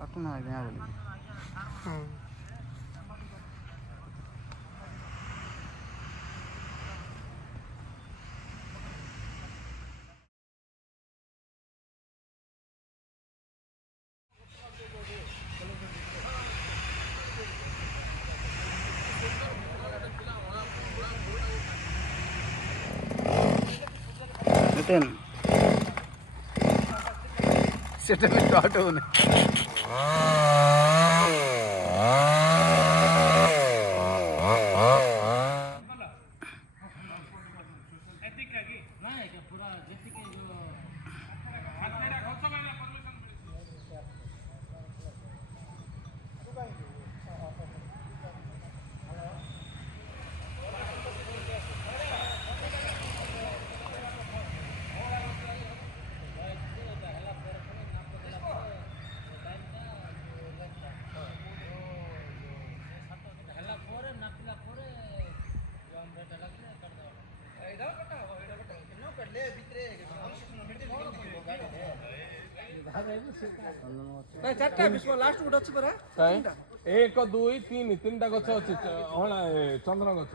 काटना है यहाँ बोली नितिन सेट में स्टार्ट होने चारटा विश्व लास्ट गुड अछि परा 1 2 3 तीनटा गछ अछि हणा चंदन गछ